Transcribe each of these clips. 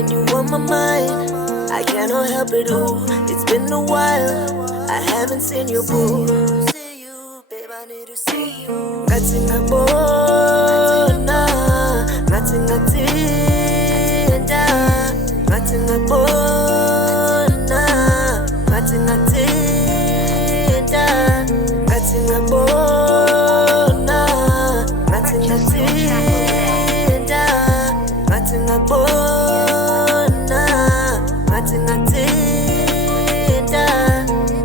when you on my mind. I cannot help it, ooh. It's been a while, I haven't seen you, boo. See you, babe, I need to see you. Ngathi ngabona, ngathi ngathinta, ngathi ngabona, ngathi ngathinta, ngathi ngabona, ngathi ngathinta, ngathi ngabona, ngathi ngathinta.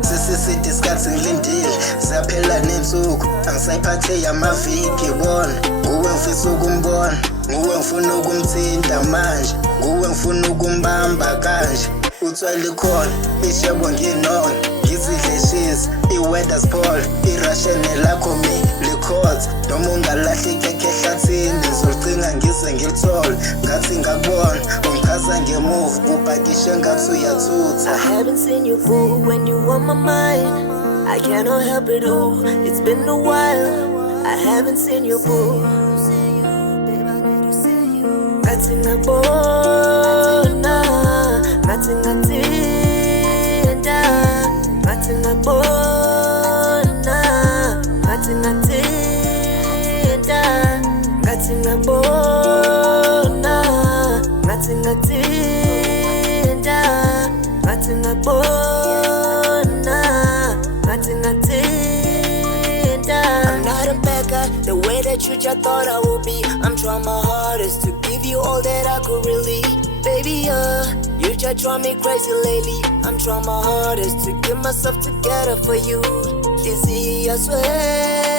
Sisisithi isikhathi ngilindile zaphela nensuku angisayiphathe yamaviki bona nguwe ngifisa ukumbona nguwe ngifuna ukumthinta manje nguwe ngifuna ukumbamba kanje uthwele khona ishebo nginona ngizidleshisa i-weather spoil irashene lakho mi likhotha noma ungalahleki ehlathini ngizolicinga ngize ngilithole ngathi ngakubona ungikhaza ngemuva ubhakishe ngathi uyathutha. I haven't seen you, boo, when you on my mind. I cannot help it, ooh. It's been a while, I haven't seen you, boo. Ngathi ngabona, ngathi ngathinta, ngathi ngabona, ngathi ngathinta, ngathi ngabona, ngathi ngathinta, ngathi ngabona, ngathi ngathinta. I'm not a bad guy, the way that you just thought I would be. I'm trying my hardest to give you all that I could really. Baby, you just drive me crazy lately. I'm trying my hardest to get myself together for you. Easy, I swear.